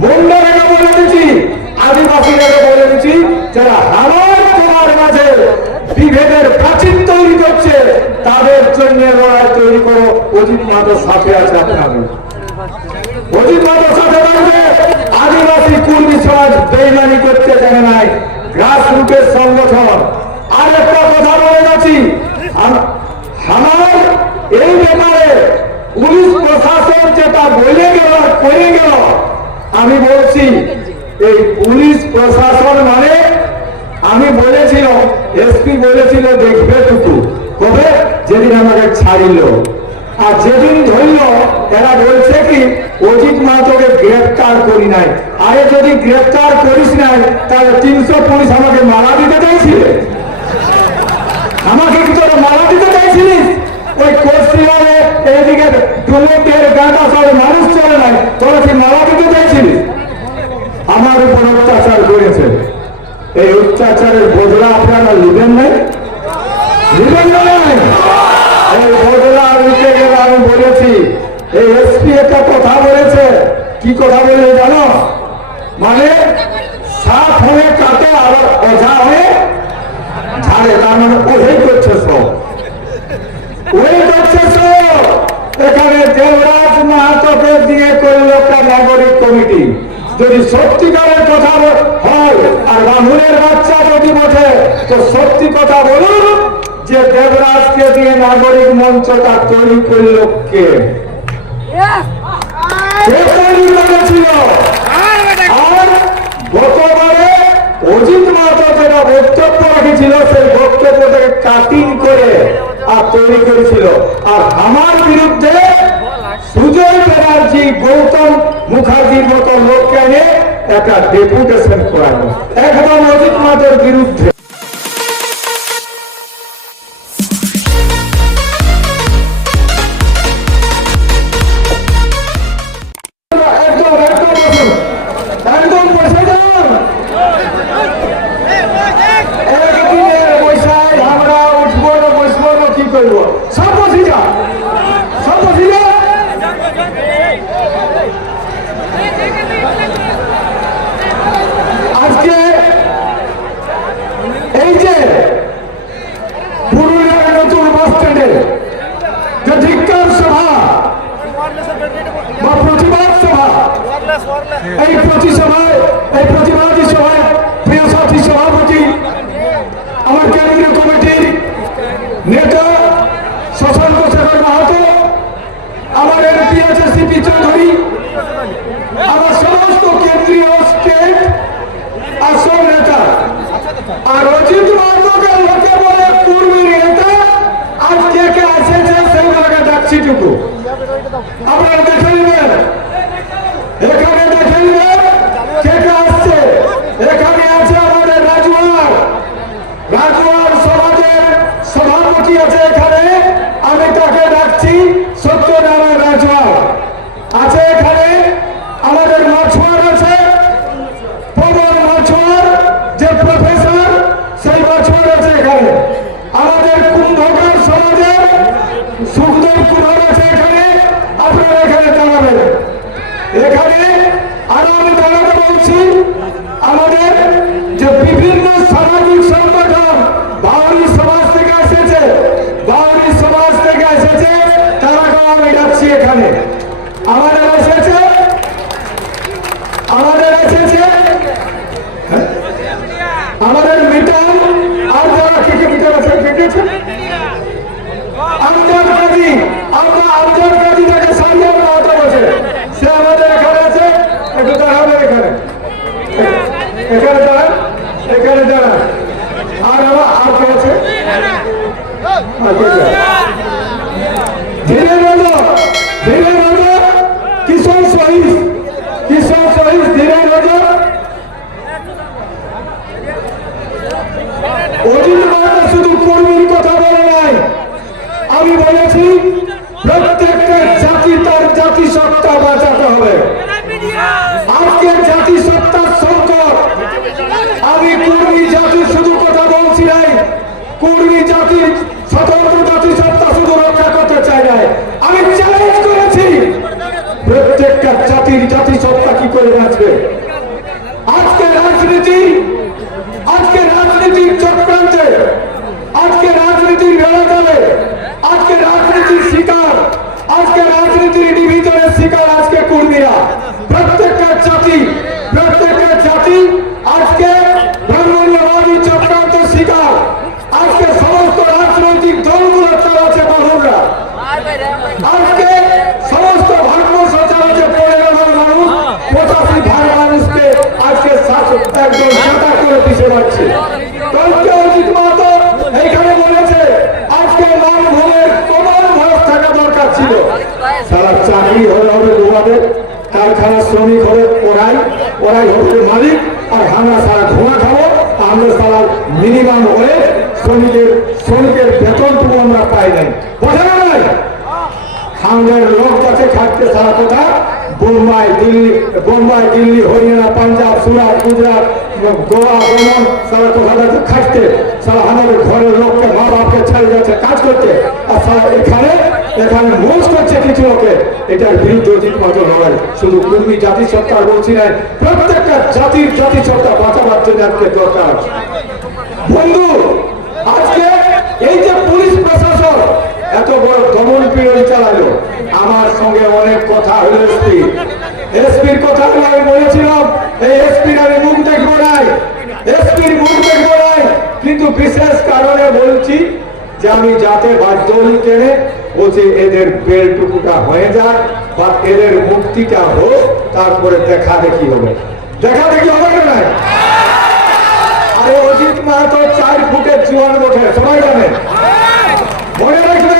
মুন্ডাকে বলে দিচ্ছি আদিবাসীদেরকে বলে দিচ্ছি যারা আমার তোমার মাঝে বিভেদের প্রাচীন তৈরি করছে, তাদের জন্য লড়াই তৈরি করো। অজিত মাতার সাথে আছে আপনাদের অজিত মাতার সাথে থাকবে, আদিবাসী কুর্মী সমাজ বেইমানি করতে জানে নাই গ্রাস রুটের সংগঠন। আর একটা কথা বলে যাচ্ছি, আম- আমার এই ব্যাপারে পুলিশ প্রশাসন যেটা বলে গেল করে গেল আমি বলছি, এই পুলিশ প্রশাসন মানে আমি বলেছিলাম এসপি বলেছিল, দেখবে টুকু কবে যেদিন আমাকে ছাড়িল, আর যেদিন ধরল, এরা বলছে কি, অজিত মাহাতোকে গ্রেফতার করি নাই। আরে যদি গ্রেফতার করিস নাই, তাহলে তিনশো পুলিশ আমাকে মারা দিতে চাইছিলে আমাকে কি তোরা মারা দিতে চাইছিলিস ওই কোর্সিয়ারে এইদিকে ডুমুকের গাঁটা সব মানুষ চলে নাই তোরা কি মারা দিতে চাইছিলিস আমার উপর অত্যাচার করেছে এই অত্যাচারের বদলা আপনারা নেবেন নাই? নেবেন নাই? এই বদলা নিতে গেলে আমি বলেছি, এই এসপি একটা কথা বলেছে। কি কথা বলে জানো? মানে সাপ হয়ে কাটে আর অঝা হয়ে ছাড়ে, তার মানে ওই করছে সব। ওই করছে সব। এখানে দেবরাজ মাহাতোকে দিয়ে করল একটা নাগরিক কমিটি। যদি সত্যিকারের কথা হয় আর রাহুলের বাচ্চা যদি বোঝে তো সত্যি কথা বলুন যে দেবরাজকে দিয়ে নাগরিক মঞ্চটা তৈরি করল কে? আর অজিত সেই আর তৈরি করেছিল। আর আমার বিরুদ্ধে সুজয় ব্যানার্জি গৌতম মুখার্জির মতো লোককে এনে একটা ডেপুটেশন করানো। একদম অজিত মাদের বিরুদ্ধে। এই প্রতি সভায় এই প্রতিবাদী সভায় প্রিয় সাথী সভাপতি, আমার কেন্দ্রীয় কমিটির নেতা শশাঙ্ক শেখর মাহাতো, আমার এমপি আছে সিপি চৌধুরী, আমার সমস্ত কেন্দ্রীয় স্টেট আসল নেতা। আর অজিত মাহাতোকে লোকে বলে পূর্বী নেতা আর কে কে এসেছে সেইগুলোকে ডাকছি টুকু। আপনারা দেখে নেবেন এখানে দেখে নেবেন কে কে আসছে এখানে আছে আমাদের রাজুয়ার রাজুয়ার সমাজের সভাপতি আছে এখানে আমি তাকে ডাকছি সত্যনারায়ণ রাজুয়ার আছে এখানে আমাদের মাছুয়ার আছে পবন মাছুয়ার যে প্রফেসর সেই মাছুয়ার আছে এখানে আমাদের কুম্ভকার সমাজের সুখদেব কুমার আছে এখানে আপনারা এখানে জানাবেন এখানে আরও আমি জানাতে বলছি আমাদের যে বিভিন্ন সামাজিক সংগঠন বাউরি সমাজ থেকে এসেছে বাউরি সমাজ থেকে এসেছে তারাকেও আমি ডাকছি এখানে আমাদের এসেছে আমাদের এসেছে হ্যাঁ? আমাদের মিটান আর যারা কে কে মিটান আছে কে কে আছে আমজাদ কাজী আমরা জাতির সতর্কতা পাচ্ছে কালকে এইখানে বলেছে, আজকে মানভূমের তোমার ভরস থাকা দরকার ছিল। সারা চাকরি হলে হবে তোমাদের কারখানা শ্রমিক হবে ওরাই ওরাই হবে মালিক, আর আমরা সারা ধোঁয়া খাব, আমরা সারা মিনিমাম হয়ে শ্রমিকের শ্রমিকের বেতনটুকু আমরা পাই নাই। বোঝা নাই? খাঙ্গের লোক কাছে খাটতে সারা কথা বোম্বাই, দিল্লি বোম্বাই, দিল্লি, হরিয়ানা, পাঞ্জাব, সুরাট, গুজরাট, গোয়া দমন সারা কোথা খাটতে সারা আমাদের ঘরের লোককে মা বাপকে ছেড়ে যাচ্ছে, কাজ করতে আর সারা এখানে এখানে মোজ করছে কিছু লোকে। এটার বিরুদ্ধে অধিক মতো লড়াই। শুধু কুর্মী জাতি সত্তার বলছি না, প্রত্যেকটা জাতির জাতি সত্তা বাঁচাবার জন্য আজকে দরকার বন্ধু, আজকে এই যে পুলিশ এত বড় দমন পীড়ন চালালো। আমার সঙ্গে অনেক কথা হলো এসপি। এসপির কথা হলো আমি বলেছিলাম, এই এসপির আমি মুখ দেখব নাই এসপির মুখ দেখব নাই কিন্তু বিশেষ কারণে বলছি যে আমি যাতে বাধ্য কেনে বলছি এদের বেলটুকুটা হয়ে যাক বা এদের মুক্তিটা হোক, তারপরে দেখা দেখি হবে। দেখা দেখি হবে না নাই? আরে অজিত মাহাতো চার ফুটের জোয়ান ওঠে সবাই জানে। মনে রাখবে?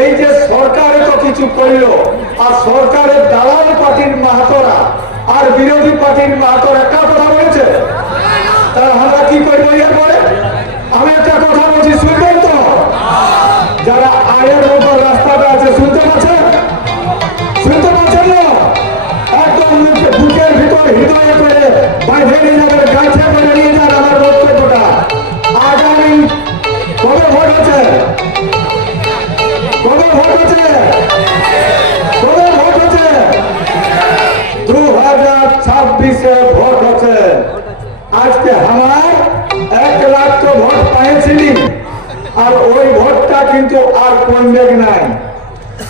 এই যে সরকারে তো কিছু করল, আর সরকারের দালাল পার্টির মাহাতরা, আর বিরোধী পার্টির মাহাতরা একটা কথা বলেছে? তারা আমরা কি করব এরপরে আমি একটা কথা বলছি শুনবেন তো? যারা আয়ের মতো রাস্তাটা আছে, শুনতে পাচ্ছেন? শুনতে পাচ্ছেন না একদম বুকের ভিতর হৃদয়ে করে বাইরে নিয়ে যাবেন গাছে করে নিয়ে যান ভোট হচ্ছে আজকে আমার এক লাখ তো ভোট পাইছিলি আর ওই ভোটটা কিন্তু আর কমবে নাই।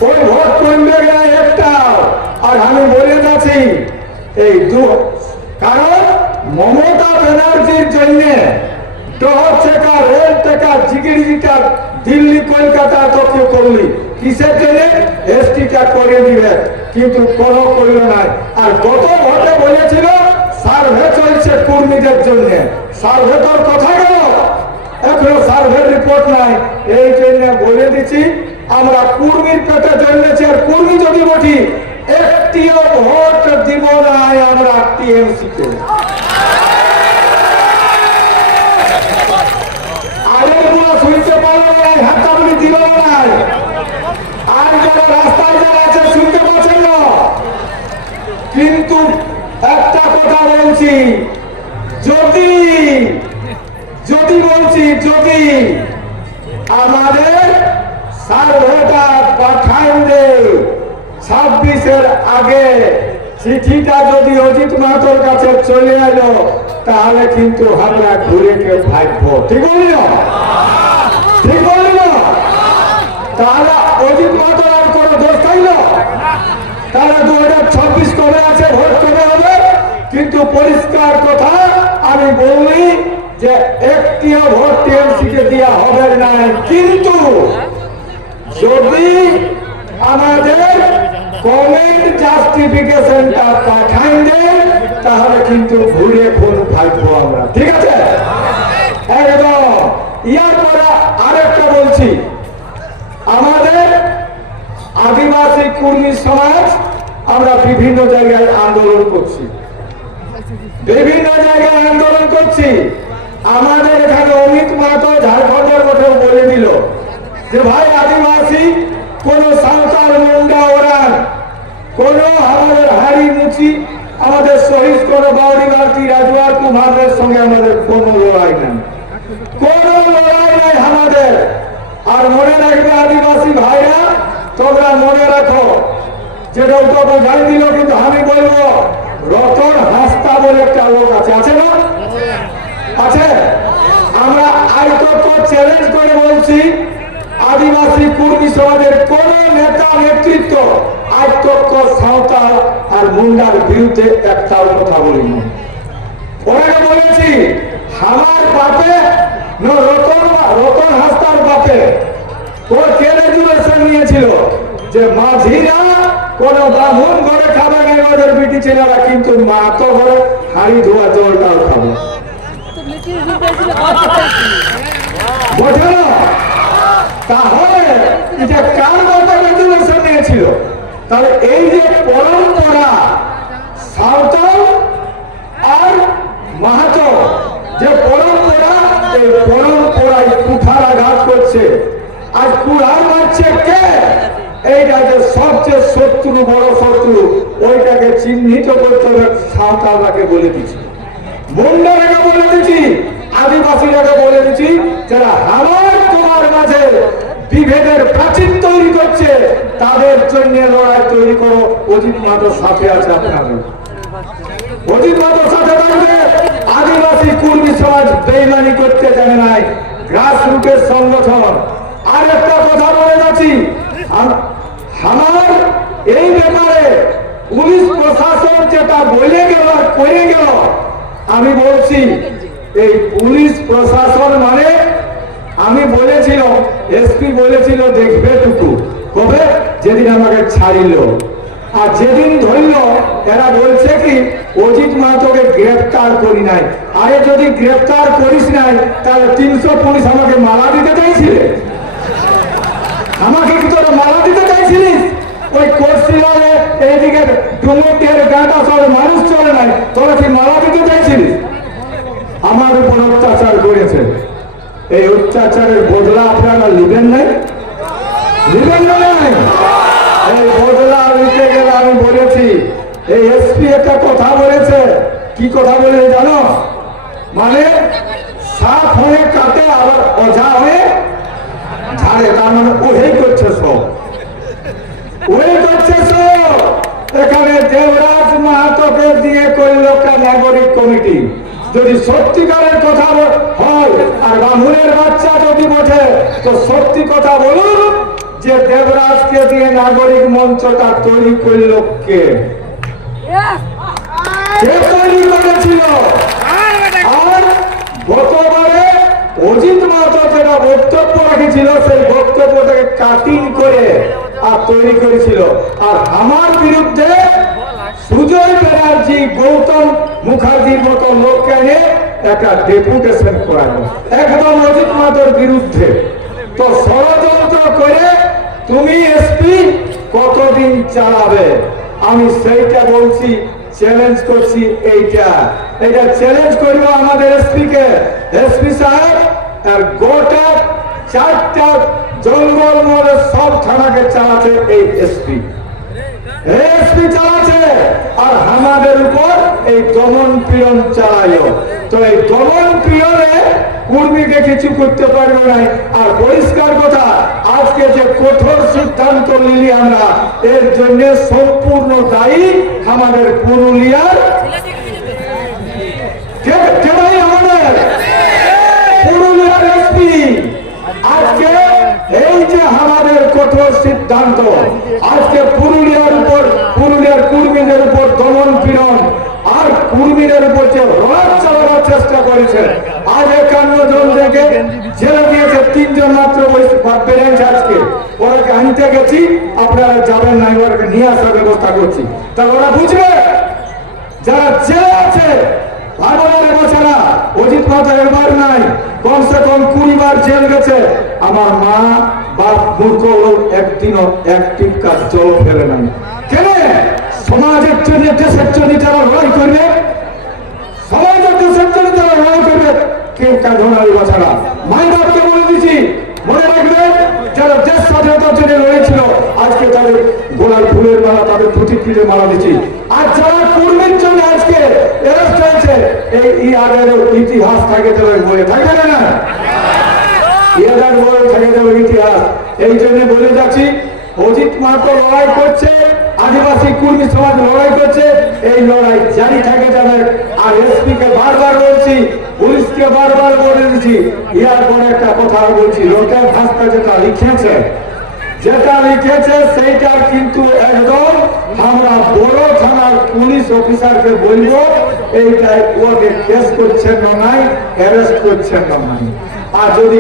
ওই ভোট কমবে না একটা আর আমি বলে যাচ্ছি, এই দু, কারণ মমতা ব্যানার্জির জন্য টহর চেকা রেল টেকা জিগিরি দিল্লি, কলকাতা তো কেউ করলি। কিসের জন্য? এসটিটা করে দিবে। কিন্তু কোন করল নাই। আর গত ভোটে বলেছিল সার্ভে চলছে কর্মীদের জন্য। সার্ভে তোর কথা গেল এখনও সার্ভের রিপোর্ট নাই। এই জন্য বলে দিচ্ছি, আমরা কুর্মীর পেটে জন্মেছি আর কুর্মী যদি বটি একটিও ভোট দিব নাই আমরা টিএমসি কে আগেরগুলো শুনতে পারল নাই হাততালি দিল নাই আর যারা রাস্তায় যারা আছে শুনতে পাচ্ছেন না কিন্তু একটা কথা বলছি, যদি যদি বলছি, যদি আমাদের ছাব্বিশের আগে চিঠিটা যদি অজিত মাহাতোর কাছে চলে এলো, তাহলে কিন্তু আমরা ঘুরে কে ভাববো। ঠিক বলি ঠিক বলি তাহলে অজিত মাহাতোর আর কোনো দোষ থাকল? তাহলে দু হাজার ছাব্বিশ কবে আছে ভোট? কিন্তু পরিষ্কার কথা, আমি বলি যে একটিও ভোট টিএমসি কে দেওয়া হবে না। কিন্তু যদি আমাদের কমেন্ট জাস্টিফিকেশনটা পাঠাই দেন, তাহলে কিন্তু ঘুরে ফোন থাকব আমরা। ঠিক আছে? একদম। ইয়ার পরে আরেকটা বলছি। আমাদের আদিবাসী কুর্মী সমাজ, আমরা বিভিন্ন জায়গায় আন্দোলন করছি। বিভিন্ন জায়গায় আন্দোলন করছি। আমাদের এখানে অমিত মাহাতো ঝাড়খণ্ডের কথা বলে দিল যে, ভাই, আদিবাসী, কোন সাঁওতাল মুন্ডা ওরান কোন আমাদের হাড়ি মুচি, আমাদের শহীদ কোন বাউরি বাড়তি রাজওয়ার কুমারের সঙ্গে আমাদের কোনো লড়াই নেই। কোন লড়াই নাই আমাদের। আর মনে রাখবে, আদিবাসী ভাইরা, তোমরা মনে রাখো। যেটা তো বোঝাই দিল, কিন্তু আমি বলব রতন হাস্তা বলে একটা লোক আছে আছে না? আছে? আমরা আইতত্ব চ্যালেঞ্জ করে বলছি, আদিবাসী কুর্মী সমাজের কোন নেতা নেতৃত্ব আইতত্ব সাঁওতাল আর মুন্ডার বিরুদ্ধে একটাও কথা বলিনি। ওনাকে বলেছি, আমার বাপে না রতন রতন হাস্তার বাপে। ও টেলিভিশন নিয়েছিল যে মাঝিরা কোন বাহন ঘরে ওদের বিটি ছেলেরা কিন্তু মাতো ঘরে হাড়ি ধোয়া জলটাও খাবে। তাহলে এটা কার রেজুলেশন নিয়েছিল তাহলে এই যে পরম্পরা, সাঁওতাল আর মাহাতো, যে পরম্পরা, এই পরম্পরায় কুঠারাঘাত করছে। আর কুড়ার মারছে কে? এইটা যে সবচেয়ে শত্রু, বড় শত্রু, ওইটাকে চিহ্নিত করতে হবে সাঁওতালরাকে বলে দিচ্ছি মুন্ডারাকে বলে দিচ্ছি আদিবাসীরাকে বলে দিচ্ছি যারা আমার তোমার মাঝে বিভেদের প্রাচীর তৈরি করছে, তাদের জন্য লড়াই তৈরি করো। অজিত মাতার সাথে আছে আপনাদের অজিত মাতার সাথে থাকবে, আদিবাসী, কুর্মী সমাজ বেইমানি করতে জানে নাই। গ্রাস রুটের সংগঠন। আর একটা কথা বলে যাচ্ছি আমার এই ব্যাপারে পুলিশ প্রশাসন যেটা বলে গেল করে গেল, আমি বলছি, এই পুলিশ প্রশাসন মানে আমি বলেছিলাম, এসপি বলেছিল, দেখবে টুকু। কবে যেদিন আমাকে ছাড়িল, আর যেদিন ধরল, এরা বলছে কি, অজিত মাহাতোকে গ্রেফতার করি নাই। আরে যদি গ্রেফতার করিস নাই, তাহলে তিনশো পুলিশ আমাকে মারা দিতে চাইছিলে? আমাকে কি চাইছিলিস ওই কোর্সিলারে এইদিকে ডুমুরটিয়ার গাঁটা সব মানুষ চলে নাই। তোরা কি মারা দিতে চাইছিলিস আমার উপর অত্যাচার করেছে। এই অত্যাচারের বদলা আপনারা নিবেন নাই? নিবেন নাই? এই বদলা নিতে গেলে আমি বলেছি, এই এসপি একটা কথা বলেছে। কি কথা বলেছে জানো? মানে সাপ হয়ে কাটে আবার অজা হয়ে ঝাড়ে। তার মানে ওহেই করছে সব ওই করছে সব এখানে দেবরাজ মাহাতোকে দিয়ে করল একটা নাগরিক কমিটি। যদি সত্যিকারের কথা হয় আর বামুনের বাচ্চা যদি বোঝে তো সত্যি কথা বলুন যে দেবরাজকে দিয়ে নাগরিক মঞ্চটা তৈরি করল কে? তৈরি করেছিল? আর গতবারে অজিত যেটা বক্তব্য রেখেছিল, সেই বক্তব্যটাকে কাটিং করে আর তৈরি করেছিল। আর আমার বিরুদ্ধে সুজয় ব্যানার্জি, গৌতম মুখার্জির মতো লোককে এনে একটা ডেপুটেশন করানো একদম অজিত মাহাতোর বিরুদ্ধে। তো ষড়যন্ত্র করে তুমি এসপি কতদিন চালাবে? আমি সেইটা বলছি চ্যালেঞ্জ করছি এইটা। এটা চ্যালেঞ্জ করব আমাদের এসপি কে এসপি সাহেব আর গোটা চারটা জঙ্গল মহলে সব থানাকে চালাচ্ছে এই এসপি। এসপি চালাচ্ছে। আর আমাদের উপর এই দমন পীড়ন চালাইও তো এই দমন পীড়নে কর্মীকে কিছু করতে পারবে না আর পরিষ্কার কথা, আজকে যে কঠোর সিদ্ধান্ত নিলি আমরা, এর জন্য সম্পূর্ণ দায়ী আমাদের? পুরুলিয়ার আজকে এই যে আমাদের কঠোর সিদ্ধান্ত, আজকে পুরুলিয়ার পুরুলিয়ার কুর্মীদের উপর দমন পীড়ন, আর কুর্মীদের উপর যে রাজ চালানোর চেষ্টা করেছে। আজ একান্ন জন থেকে জেলে দিয়েছে তিনজন মাত্র বেরেন্স আজকে। ওরাকে আনতে গেছি? আপনারা যাবেন না ওরাকে নিয়ে আসার ব্যবস্থা করছি। তা ওরা বুঝবে? যারা জেলে আছে ভাগবানের বছরা অজিত মাথা এবার নাই। কমসে কম কুড়ি বার জেল গেছে। আমার মা, বাপ, মূর্খ লোক একদিনও এক টিপকা জল ফেলে নাই। কেন সমাজের জন্য দেশের জন্য যারা লড়াই করবে। সমাজের দেশের জন্য যারা লড়াই করবে। কেউ কাঁধো না, এই বাছারা মাই বাপকে বলে দিছি, মনে রাখবে, যারা দেশ স্বাধীনতার জন্য লড়েছিল, আজকে তাদের গোলার ফুলের মালা, তাদের প্রতিকৃতির মালা দিচ্ছি আর যারা কর্মীর জন্য আজকে অ্যারেস্ট হয়েছে, এই ইয়াদের ইতিহাস থাকে তাদের বলে। থাকবে না ইয়াদের বলে থাকে ইতিহাস। এই জন্য বলে যাচ্ছি অজিত মাত্র লড়াই করছে, আদিবাসী কর্মী সমাজ লড়াই করছে, এই লড়াই জারি থাকে যাদের। আর এসপি কে বারবার বলছি, পুলিশকে বারবার বলে দিচ্ছি, ইয়ার পরে একটা কথা বলছি লোকের ভাষা যেটা লিখেছে যেটা লিখেছে সেইটা কিন্তু একদম আমরা বড় থানার পুলিশ অফিসারকে বলব, এইটাই ওকে কেস করছেন না নাই, অ্যারেস্ট করছেন না নাই। আর যদি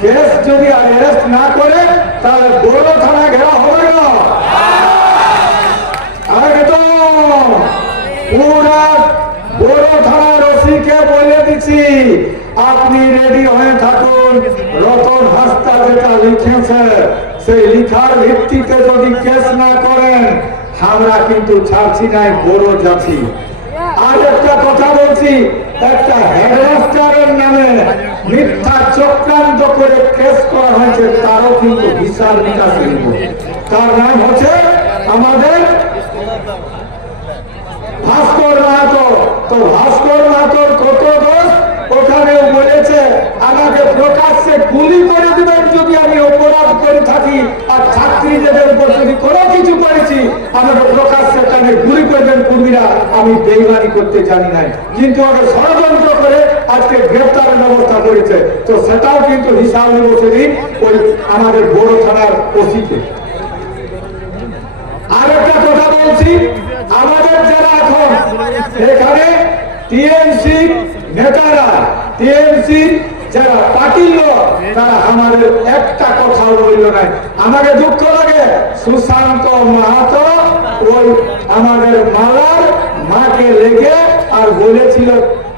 কেস যদি অ্যারেস্ট না করে, তাহলে বড় থানা ঘেরা হবে না। আপনি রেডি হয়ে থাকুন। রতন হাস্তা যেটা লিখেছে, সেই লিখার ভিত্তিতে যদি কেস না করেন, আমরা কিন্তু ছাড়ছি নাই বড় যাচ্ছি আর একটা কথা বলছি একটা হেডমাস্টারের করে করা ভাস্কর মাহাতো তো কত দোষ? ওখানে বলেছে, আমাকে প্রকাশ্যে গুলি করে দিবেন যদি অপরাধ করে থাকি, আর ছাত্রীদের উপর যদি কোনো কিছু করেছি, আমাকে প্রকাশ্যে তাহলে গুলি করবেন কর্মীরা আমি বেইমানি করতে জানি নাই। কিন্তু ওকে ষড়যন্ত্র করে আজকে গ্রেপ্তারের ব্যবস্থা করেছে। তো সেটাও কিন্তু হিসাব নেব সেদিন ওই আমাদের বড় থানার ওসিকে। কথা বলছি, আমাদের যারা এখন এখানে টিএমসি নেতারা, টিএমসি যারা পার্টির লোক, তারা আমাদের একটা কথা বলল না আমাকে দুঃখ লাগে, সুশান্ত মাহাতো ওই আমাদের মালার মাকে লেগে আর বলেছিল,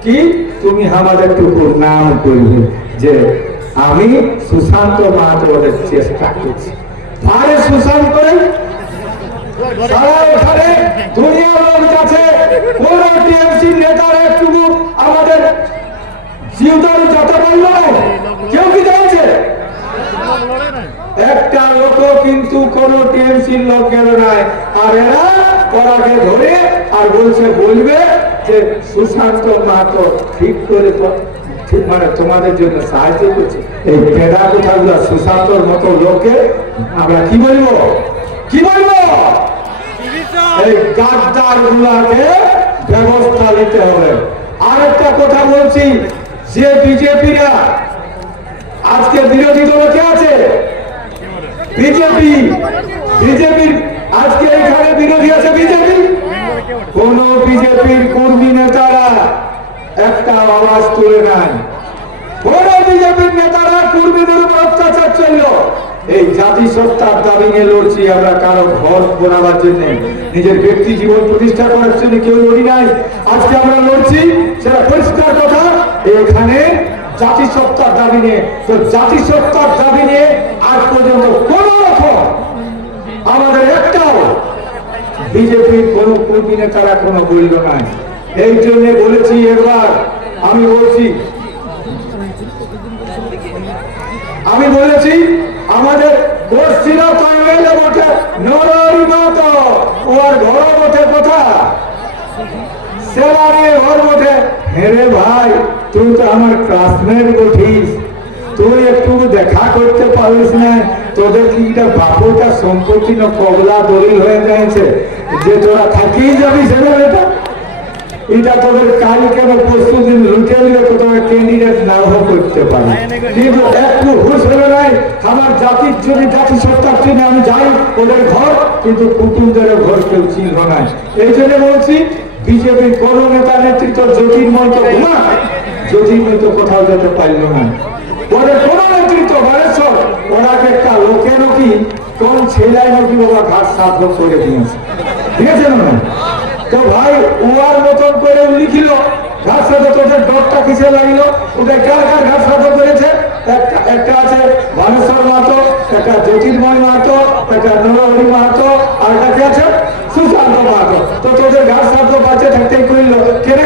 কি? তুমি আমাদের টুকু নাম করবে যে আমি সুশান্ত মাহাতো ওদের চেষ্টা করছি। আরে সুশান্ত করে কেউ কি একটা লোক কিন্তু কোন টিএমসির লোক গেল নাই। আর এরা করাকে ধরে আর বলছে, বলবে যে, সুশান্ত মাহাতো ঠিক করে মানে তোমাদের জন্য সাহায্য করছে। এই সুশান্তর মতো লোকে, আমরা কি বলব? কি বলব? এই গাদ্দার গুলাকে ব্যবস্থা নিতে হবে। আরেকটা কথা বলছি, যে বিজেপিরা, আজকে বিরোধী দলে কে আছে? বিজেপি, বিজেপির আজকে এখানে বিরোধী আছে বিজেপি? কোন বিজেপির কর্মী নেতারা একটা আওয়াজ তুলে নাই। কোন বিজেপির নেতারা কর্মীদের উপর অত্যাচার চলল এই জাতি সত্তার দাবি নিয়ে লড়ছি আমরা, কারও ঘর বানাবার জন্য। নিজের ব্যক্তি জীবন প্রতিষ্ঠা করার জন্য কেউ লড়ি নাই। আজকে আমরা লড়ছি, সেটা পরিষ্কার কথা, এখানে জাতি সত্তার দাবি নিয়ে। তো জাতি সত্তার দাবি নিয়ে আজ পর্যন্ত কোন রকম আমাদের একটাও বিজেপির কোন কর্মী নেতারা কোনো বলল নাই এই জন্য বলেছি একবার, আমি বলছি, আমি বলেছি, আমাদের তাইলে বটে ওর বটে ভাই, তুই তো আমার ক্লাসমেট বঠিস। তুই একটু দেখা করতে পারিস না। তোদের কি বাপুটা সম্পত্তি কবলা দলিল হয়ে যাচ্ছে যে তোরা থাকিয়ে যাবি সেটা এটা তোদের কালকে পরশু দিন লুটে নিলে তোমরা ক্যান্ডিডেট নাও করতে পারে কিন্তু একটু হুশ হলো নাই আমার জাতির জন্য জাতি সত্তার জন্য আমি যাই ওদের ঘর, কিন্তু কুটুমদের ঘর কেউ চিনল না। এই জন্য বলছি বিজেপির কোন নেতা নেতৃত্ব জ্যোতির্ময় তো ঘুমা। জ্যোতির্ময় তো কোথাও যেতে পারল না। ওদের কোন নেতৃত্ব বালেশ্বর ওনাকে একটা লোকের কি কোন ছেলাই নাকি বাবা ঘাট সাধ্য করে দিয়েছে? ঠিক আছে না তো ভাই ওয়ার মতন করে লিখিল ঘাস লাগল ওটা একটা আছে একটা তো ঘাস কেনে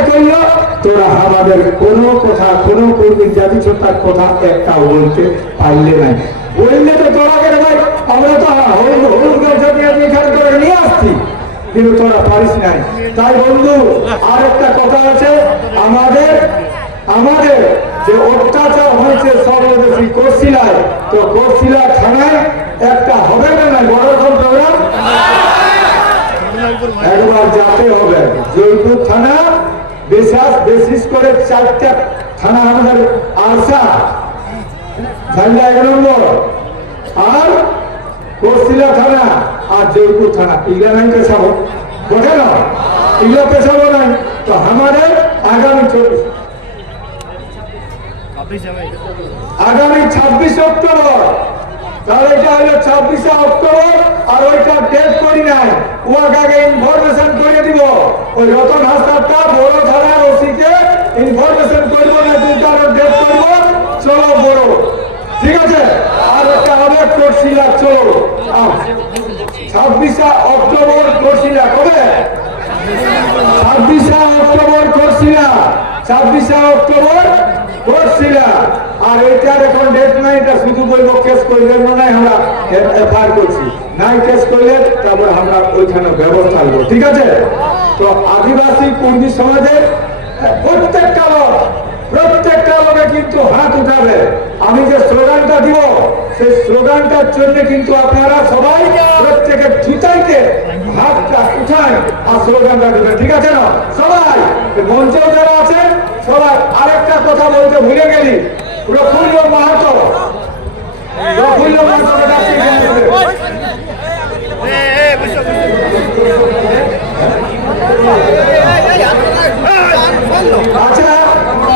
তোরা কোনো কথা কোন কর্মীর জাতি সত্তার কথা একটা বলতে পারলে নাই বললে তো তোরা কেন ভাই আমরা তো হলুদ করে নিয়ে আসছি তোরা পারিস নাই। তাই বন্ধু আর একটা কথা আছে, আমাদের আমাদের যে অত্যাচার হয়েছে সর্বদেশী কোর্সিলায়, তো কোর্সিলা থানায় একটা হবে না বড় প্রোগ্রাম একবার যেতে হবে। জয়পুর থানা বিশেষ বিশেষ করে চারটা থানা আমাদের আশা ঝান্ডা এক নম্বর। আর কোর্সিলা থানা আর জয়পুর থানা ইগলা নাই পেছাবো বোঝে না? ইগলা পেছাবো নাই? তো আমাদের আগামী চব্বিশ আগামী ছাব্বিশে অক্টোবর। তাহলে এটা হলো ছাব্বিশে অক্টোবর, আর ওইটা ডেট করি নাই। আগে ইনফরমেশন করে দিব। ওই রতন হাসপাতটা বড় থানার ওসিকে ইনফরমেশন করব না কারণ ডেট করব। চলো বড়। ঠিক আছে? আর একটা হবে কোর্সিলা চলো। ছাব্বিশে অক্টোবর কোর্সিলা কবে? ছাব্বিশে অক্টোবর করছিলা, ছাব্বিশে অক্টোবর করছিলা। আর এটার এখন ডেট নাই, এটা শুধু বলব কেস করলেন না, নাই আমরা এফআইআর করছি। নাই কেস করলে, তারপর আমরা ওইখানে ব্যবস্থা নেব, ঠিক আছে? তো আদিবাসী কর্মী সমাজের প্রত্যেকটা লোক প্রত্যেকটা লোকে কিন্তু হাত উঠাবে। আমি যে স্লোগানটা দিব, সেই স্লোগানটার জন্য কিন্তু আপনারা সবাই প্রত্যেকের জুতাইতে হাতটা উঠায় আর স্লোগানটা দেবেন, ঠিক আছে না? সবাই মঞ্চেও যারা আছে সবাই আরেকটা কথা বলতে ভুলে গেলি। প্রফুল্ল মাহাতো। প্রফুল্ল মাহাতো আচ্ছা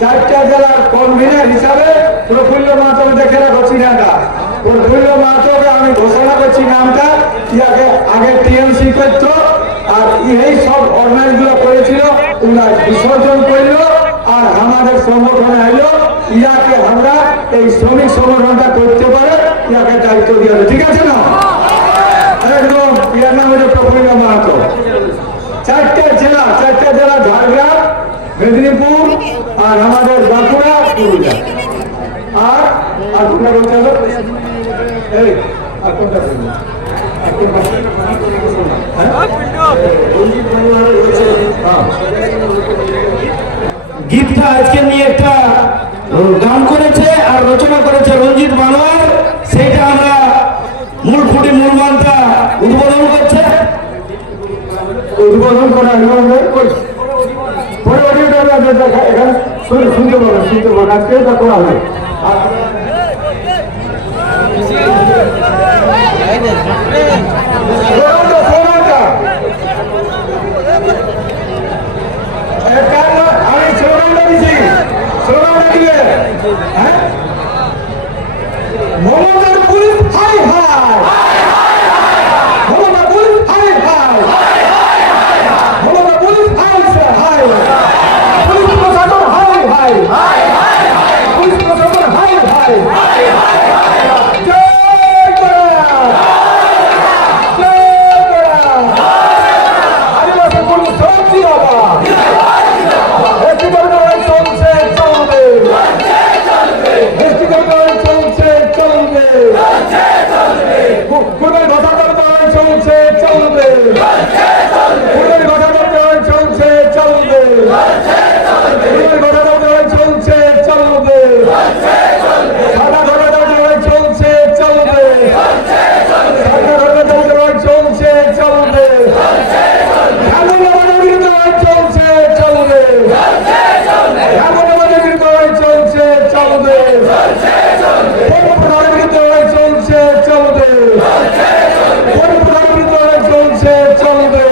চারটা জেলার কনভিনার হিসাবে প্রফুল্ল মাহাতোকে দেখে রাখো চিনাটা প্রফুল্ল মাহাতোকে আমি ঘোষণা করছি নামটা, ইয়াকে আগে টিএমসি করতো, আর এই সব অর্গানাইজগুলো করেছিল, ওরা বিসর্জন করল, আর আমাদের সংগঠনে আইলো, ইয়াকে আমরা এই শ্রমিক সংগঠনটা করতে পারে, ইয়াকে দায়িত্ব দিয়ে। ঠিক আছে না? একদম, ইয়ার নাম হচ্ছে প্রফুল্ল মাহাতো। চারটে জেলা চারটে জেলা, ঝাড়গ্রাম, মেদিনীপুর আর আমাদের বাঁকুড়া পুরুলিয়া। আর আর কোনটা? হ্যাঁ? গীতটা আজকে নিয়ে একটা গান করেছে আর রচনা করেছে রঞ্জিত বানোয়ার সেটা আমরা মূল খুঁটি মূল গানটা উদ্বোধন করছে। উদ্বোধন করা পরে অডিওটা এখানে। শুনতে পাবেন শুনতে পাবেন। আজকে এটা করা হবে। মমতার পুলিশ হাই হাই। হাই হাই পুলিশ প্রশাসন হাই হাই জয় বাংলা! জয় বাংলা! আদিবাসী পুলিশ সত্যি বাবা ব্যক্তিগত লড়াই চলছে চলবে ব্যক্তিগত লড়াই চলছে চলবে কোনের ভাষাগত লড়াই চলছে চলবে কোনের ভাষাগত লড়াই চলছে চলবে কোনের ভাষাগত লড়াই চলছে চলবে সাদা ধর্মের লড়াই চলছে চলবে সাদা ধর্মের লড়াই চলছে চলবে এমন আমাদের বিরুদ্ধে লড়াই চলছে চলবে এমন আমাদের বিরুদ্ধে লড়াই চলছে চলবে প্রধানের বিরুদ্ধে লড়াই চলছে চলবে প্রধানের বিরুদ্ধে লড়াই চলছে চলবে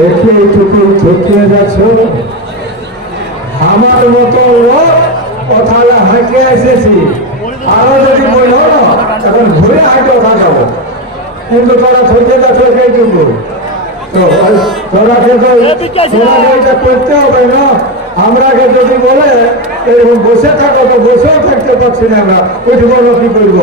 একটু এইটুকু ঠকিয়ে যাচ্ছ আমার মতো লোক কথা হাঁকে এসেছি আরও যদি বলল না তখন ঘুরে হাঁটে কথা যাব কিন্তু তোরা ঠকে যাচ্ছ সেইটুকু তো তোরা কিন্তু তোরাকে এটা করতে হবে না। আমরাকে যদি বলে, এরকম বসে থাকো তো বসেও থাকতে পারছি না আমরা। উঠবো কি করব?